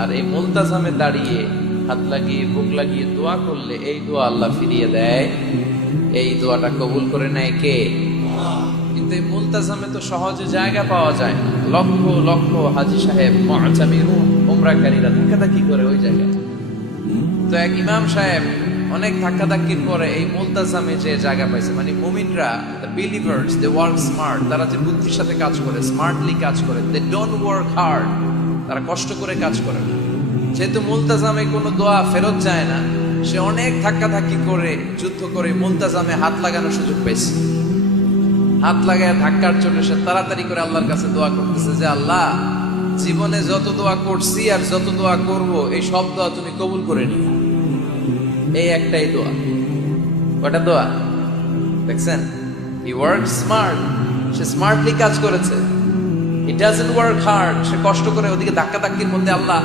আর এই মুলতাজামে দাঁড়িয়ে হাত লাগিয়ে বুক লাগিয়ে দোয়া করলে এই দোয়া আল্লাহ ফিরিয়ে দেয়। এই দোয়াটা কবুল করে নেয় কে? কিন্তু এই মুলতাজামে তো সহজে জায়গা পাওয়া যায় না। লক্ষ লক্ষ হাজী সাহেব মুআতামির উমরাকারীরা ধাক্কাধাক্কি করে ওই জায়গায়। তো এক ইমাম সাহেব অনেক ধাক্কাধাক্কির পরে এই মুলতাজামে যে জায়গা পাইছে। মানে মুমিনরা, the believers, they work smart, তারা যে বুদ্ধির সাথে কাজ করে, স্মার্টলি কাজ করে, দে ডোন্ট ওয়ার্ক হার্ড, তারা কষ্ট করে কাজ করে না। যেহেতু মুলতাজামে কোনো দোয়া ফেরত যায় না, সে অনেক ধাক্কাধাক্কি করে যুদ্ধ করে মুলতাজামে হাত লাগানোর সুযোগ পেয়েছে। হাত লাগায় ধাক্কার জন্য সে তাড়াতাড়ি করে আল্লাহর কাছে দোয়া করতেছে যে আল্লাহ, জীবনে যত দোয়া করছি আর যত দোয়া করব, এই সব দোয়া তুমি কবুল করে নিও। এই একটাই দোয়া। কটা দোয়া দেখছেন? He work smart, say smartly কাজ করেছে। হি ডাজন্ট ওয়ার্ক হার্ড, সে কষ্ট করে ওদিকে ধাক্কাধাক্কির মধ্যে আল্লাহ